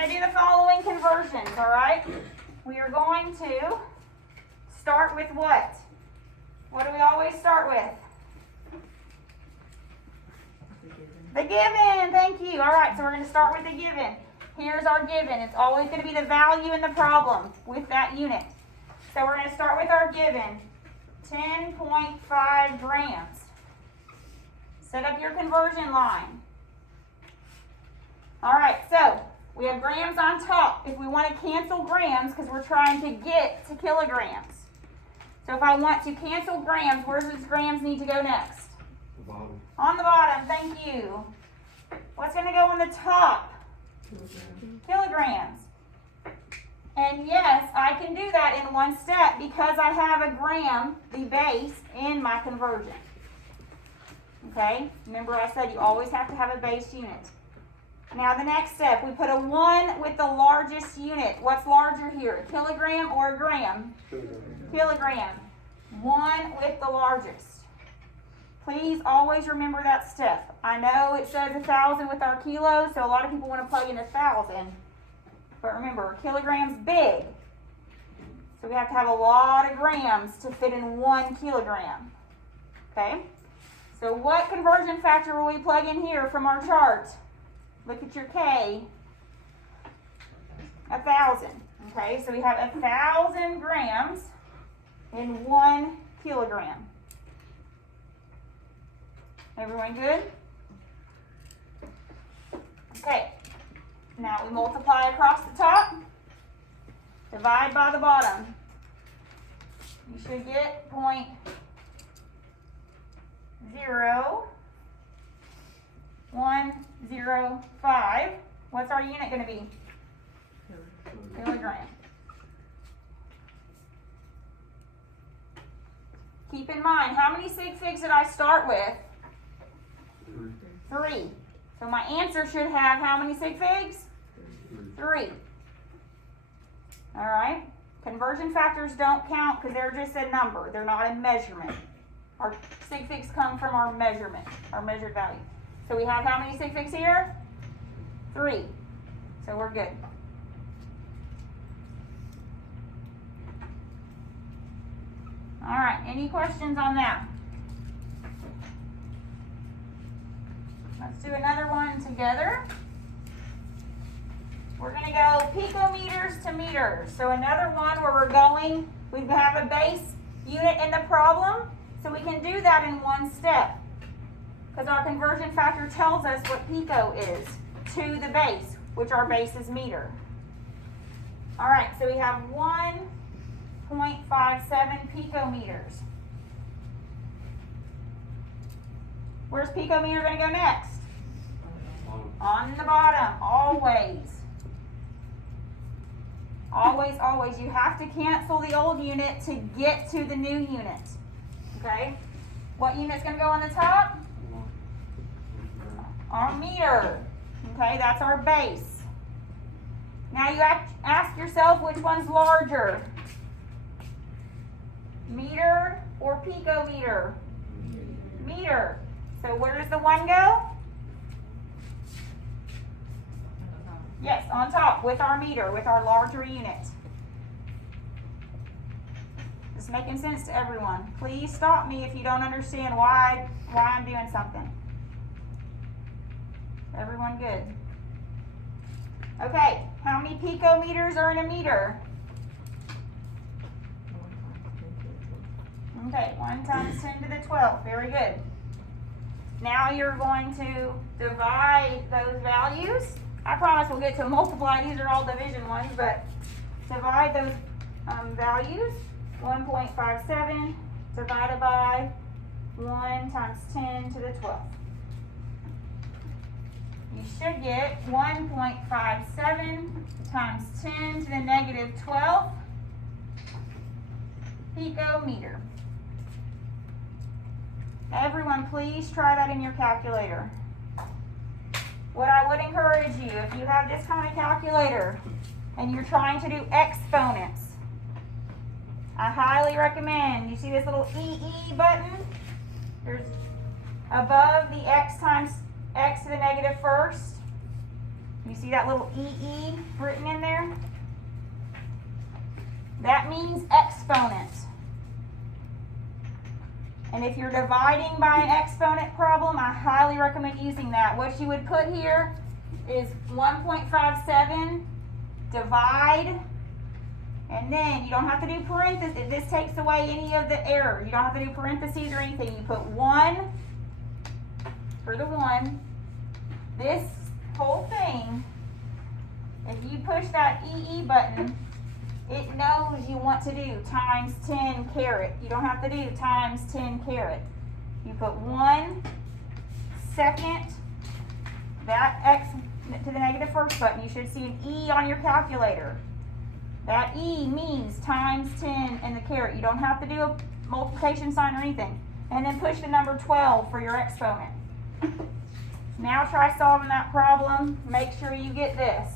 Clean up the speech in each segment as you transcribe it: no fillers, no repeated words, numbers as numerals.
going to do the following conversions, all right? We are going to start with what? What do we always start with? The given. Thank you. All right, so we're going to start with the given. Here's our given. It's always going to be the value in the problem with that unit. So we're going to start with our given, 10.5 grams. Set up your conversion line. All right, so we have grams on top. If we want to cancel grams, because we're trying to get to kilograms. So if I want to cancel grams, where does grams need to go next? The bottom. On the bottom, thank you. What's going to go on the top? Kilograms. And yes, I can do that in one step because I have a gram, the base, in my conversion. Okay? Remember I said you always have to have a base unit. Now the next step, we put a 1 with the largest unit. What's larger here, a kilogram or a gram? Kilogram. 1 with the largest. Please always remember that step. I know it says 1,000 with our kilos, so a lot of people want to plug in 1,000. But remember, a kilogram's big. So we have to have a lot of grams to fit in 1 kilogram. Okay? So what conversion factor will we plug in here from our chart? Look at your K. 1,000. Okay, so we have 1,000 grams in 1 kilogram. Everyone good? Okay. Now we multiply across the top. Divide by the bottom. You should get 0.0105. What's our unit going to be? Kilogram. Keep in mind, how many sig figs did I start with? 3. So my answer should have how many sig figs? 3. All right. Conversion factors don't count because they're just a number. They're not a measurement. Our sig figs come from our measurement, our measured value. So we have how many sig figs here? 3. So we're good. All right. Any questions on that? Let's do another one together. We're going to go picometers to meters. So another one where we're going, we have a base unit in the problem, so we can do that in one step. Because our conversion factor tells us what pico is to the base, which our base is meter. All right, so we have 1.57 picometers. Where's picometer going to go next? On the bottom, always. Always, always. You have to cancel the old unit to get to the new unit. Okay? What unit's going to go on the top? Our meter. Okay, that's our base. Now you ask yourself which one's larger? Meter or picometer? Meter. So where does the 1 go? Yes, on top with our meter, with our larger unit. This is making sense to everyone. Please stop me if you don't understand why I'm doing something. Everyone good? Okay, how many picometers are in a meter? Okay, 1 times 10 to the 12. Very good. Now you're going to divide those values. I promise we'll get to multiply. These are all division ones, but divide those values. 1.57 divided by 1 times 10 to the 12. You should get 1.57 times 10 to the negative 12 picometer. Everyone, please try that in your calculator. What I would encourage you, if you have this kind of calculator and you're trying to do exponents, I highly recommend, you see this little EE button? There's above the x times x to the negative first. You see that little EE written in there? That means exponent. And if you're dividing by an exponent problem, I highly recommend using that. What you would put here is 1.57 divide, and then you don't have to do parentheses. This takes away any of the errors. You don't have to do parentheses or anything. You put 1 for the 1. This whole thing, if you push that EE button, it knows you want to do times 10 caret. You don't have to do times 10 caret. You put 1 second, that x to the negative first button. You should see an E on your calculator. That E means times 10 and the caret. You don't have to do a multiplication sign or anything. And then push the number 12 for your exponent. Now try solving that problem. Make sure you get this.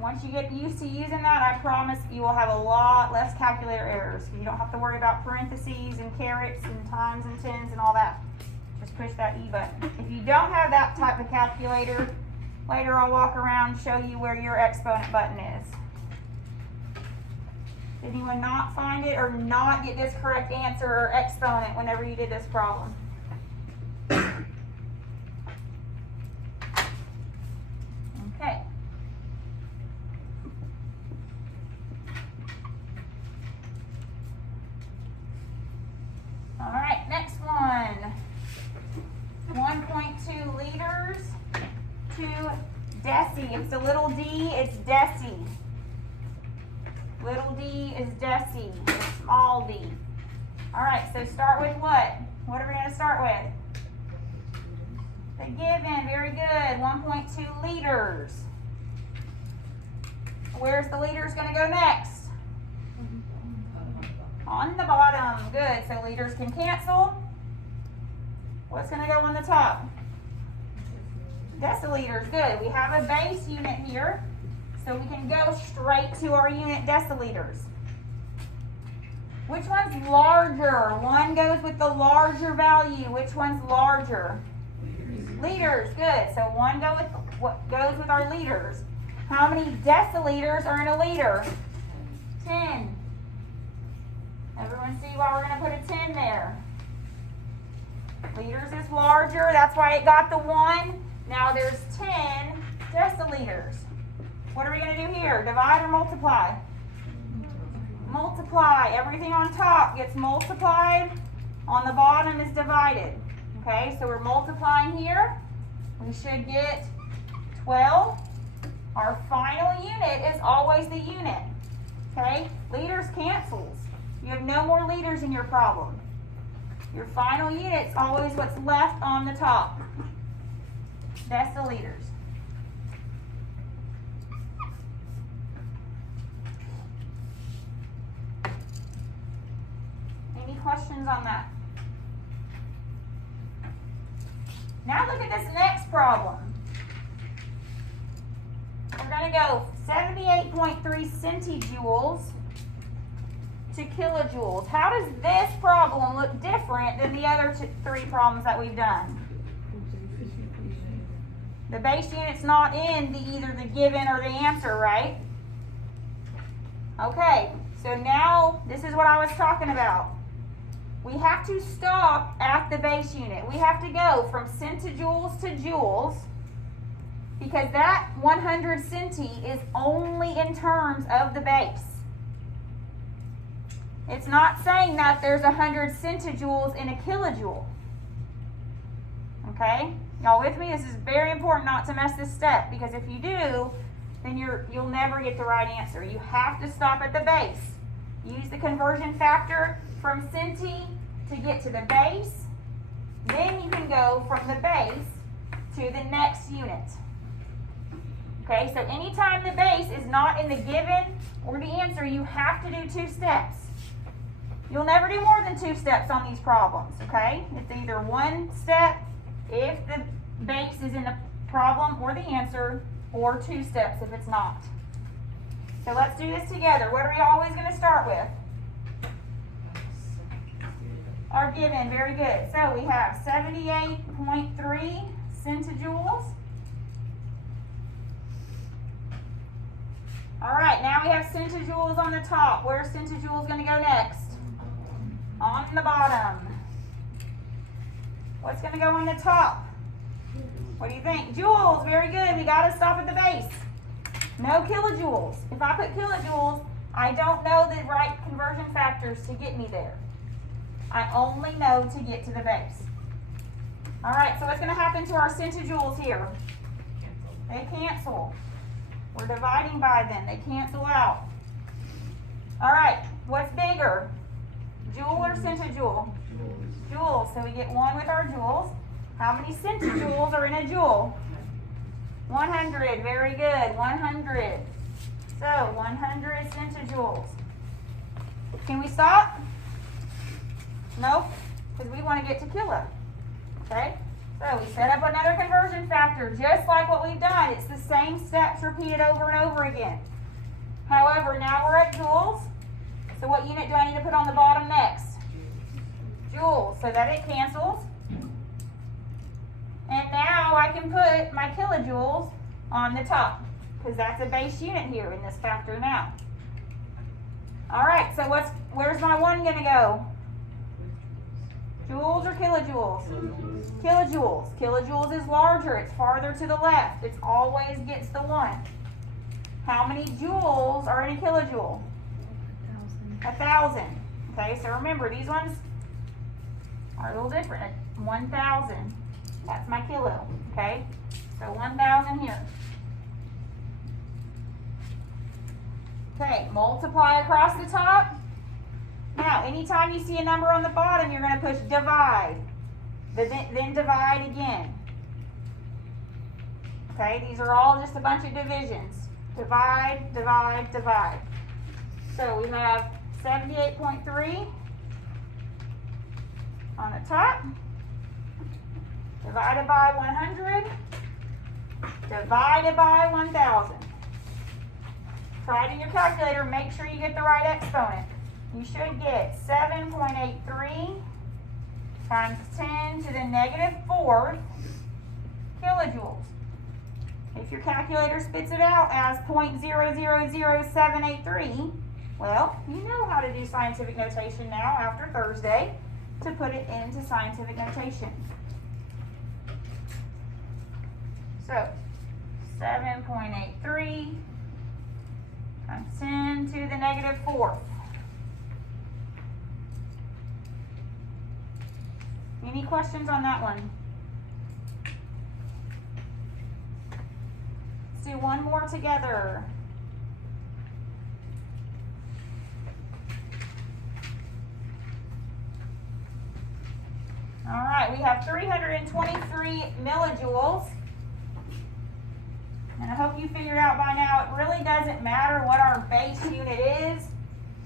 Once you get used to using that, I promise you will have a lot less calculator errors. You don't have to worry about parentheses and carets and times and tens and all that. Just push that E button. If you don't have that type of calculator, later I'll walk around and show you where your exponent button is. Did anyone not find it or not get this correct answer or exponent whenever you did this problem? Okay. All right, next one. 1.2 liters to deci. If it's a little d, it's deci. Little d is deci, small d. All right, so start with what? What are we going to start with? The given, very good, 1.2 liters. Where's the liters going to go next? On the bottom, good. So liters can cancel. What's going to go on the top? Deciliters, good. We have a base unit here, so we can go straight to our unit deciliters. Which one's larger? One goes with the larger value. Which one's larger? Liters, good. So one goes with what goes with our liters. How many deciliters are in a liter? 10. Everyone see why we're going to put a 10 there? Liters is larger, that's why it got the 1. Now there's 10 deciliters. What are we going to do here? Divide or multiply? Multiply. Everything on top gets multiplied. On the bottom is divided. Okay, so we're multiplying here. We should get 12. Our final unit is always the unit. Okay, liters cancels. You have no more liters in your problem. Your final unit's always what's left on the top. Deciliters. Any questions on that? Now look at this next problem. We're going to go 78.3 centijoules to kilojoules. How does this problem look different than the other 3 problems that we've done? The base unit's not in either the given or the answer, right? Okay, so now this is what I was talking about. We have to stop at the base unit. We have to go from centijoules to joules because that 100 centi is only in terms of the base. It's not saying that there's 100 centijoules in a kilojoule. Okay? Y'all with me? This is very important not to mess this step because if you do, then you'll never get the right answer. You have to stop at the base. Use the conversion factor from centi to get to the base. Then you can go from the base to the next unit. Okay, so anytime the base is not in the given or the answer, you have to do 2 steps. You'll never do more than 2 steps on these problems, okay? It's either 1 step if the base is in the problem or the answer, or 2 steps if it's not. So let's do this together. What are we always going to start with? are given. Very good. So we have 78.3 centijoules. All right, now we have centijoules on the top. Where's centijoules going to go next? On the bottom. What's going to go on the top? What do you think? Joules. Very good. We got to stop at the base. No kilojoules. If I put kilojoules, I don't know the right conversion factors to get me there. I only know to get to the base. All right, so what's going to happen to our centijoules here? They cancel. We're dividing by them. They cancel out. All right, what's bigger? Joule or centijoule? Joules. So we get 1 with our joules. How many centijoules are in a joule? 100. Very good. 100. So 100 centijoules. Can we stop? Nope, because we want to get to kilo. Okay? So we set up another conversion factor, just like what we've done. It's the same steps repeated over and over again. However, now we're at joules. So what unit do I need to put on the bottom next? Joules, so that it cancels. And now I can put my kilojoules on the top, because that's a base unit here in this factor now. All right, so where's my 1 going to go? Joules or kilojoules? Kilojoules. Kilojoules is larger. It's farther to the left. It always gets the 1. How many joules are in a kilojoule? 1,000. Okay, so remember, these ones are a little different. 1,000. That's my kilo. Okay, so 1,000 here. Okay, multiply across the top. Now, anytime you see a number on the bottom, you're going to push divide. Then divide again. Okay, these are all just a bunch of divisions. Divide, divide, divide. So we have 78.3 on the top. Divided by 100. Divided by 1,000. Try it in your calculator. Make sure you get the right exponent. You should get 7.83 times 10 to the -4th kilojoules. If your calculator spits it out as 0.000783, well, you know how to do scientific notation now after Thursday to put it into scientific notation. So, 7.83 times 10 to the -4th. Any questions on that one? Let's do one more together. All right, we have 323 millijoules. And I hope you figured out by now it really doesn't matter what our base unit is,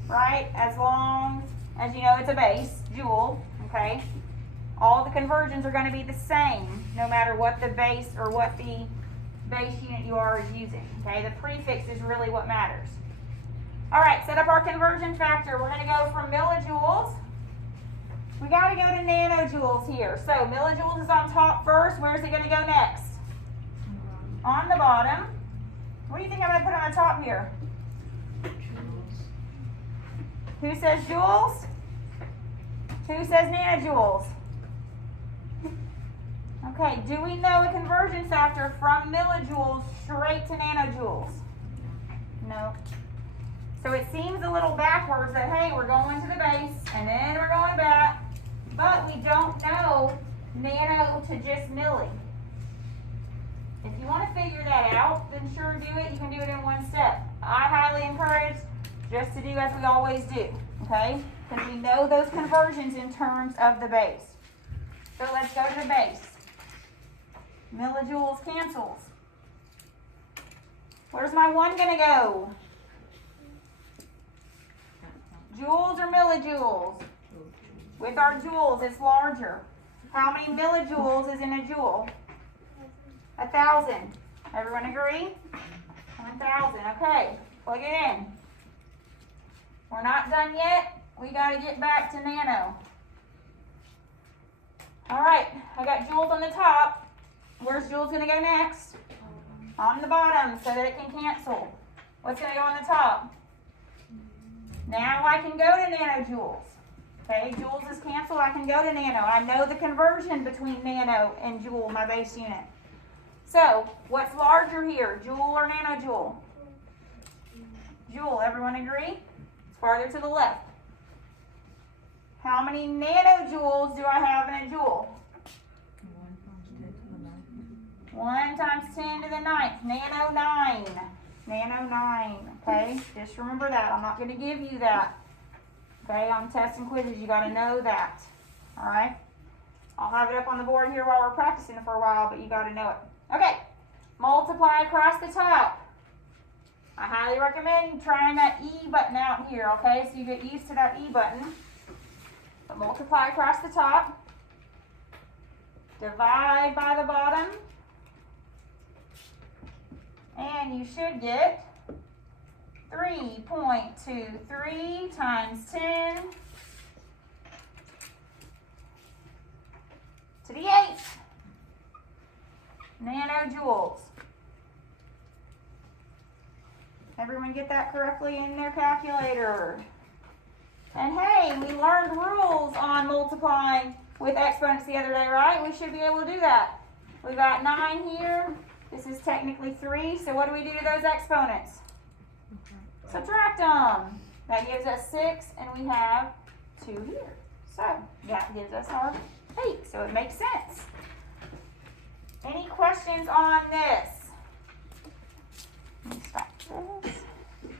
right? As long as you know it's a base, joule, okay? All the conversions are going to be the same, no matter what the base or what the base unit you are is using, okay? The prefix is really what matters. All right, set up our conversion factor. We're going to go from millijoules. We got to go to nanojoules here. So millijoules is on top first. Where's it going to go next? On the bottom. What do you think I'm going to put on the top here? Who says joules? Who says nanojoules? Okay, do we know a conversion factor from millijoules straight to nanojoules? No. So it seems a little backwards that, hey, we're going to the base and then we're going back, but we don't know nano to just milli. If you want to figure that out, then sure do it. You can do it in one step. I highly encourage just to do as we always do, okay? Because we know those conversions in terms of the base. So let's go to the base. Millijoules cancels. Where's my 1 going to go? Joules or millijoules? With our joules, it's larger. How many millijoules is in a joule? 1,000. Everyone agree? 1,000. Okay, plug it in. We're not done yet. We got to get back to nano. All right, I got joules on the top. Where's joules gonna go next? On the bottom so that it can cancel. What's gonna go on the top? Now I can go to nanojoules. Okay, joules is canceled, I can go to nano. I know the conversion between nano and joule, my base unit. So, what's larger here, joule or nanojoule? Joule, everyone agree? It's farther to the left. How many nanojoules do I have in a joule? 1 times 10 to the 9th. Nano 9. Nano 9. Okay? Just remember that. I'm not going to give you that. Okay? On tests and quizzes, you got to know that. Alright? I'll have it up on the board here while we're practicing for a while, but you got to know it. Okay. Multiply across the top. I highly recommend trying that E button out here. Okay? So you get used to that E button. But multiply across the top. Divide by the bottom. And you should get 3.23 times 10 to the 8th nanojoules. Everyone get that correctly in their calculator? And hey, we learned rules on multiplying with exponents the other day, right? We should be able to do that. We got 9 here. This is technically 3, so what do we do to those exponents? Subtract them. That gives us 6, and we have 2 here. So that gives us our 8, so it makes sense. Any questions on this? Let me stop this.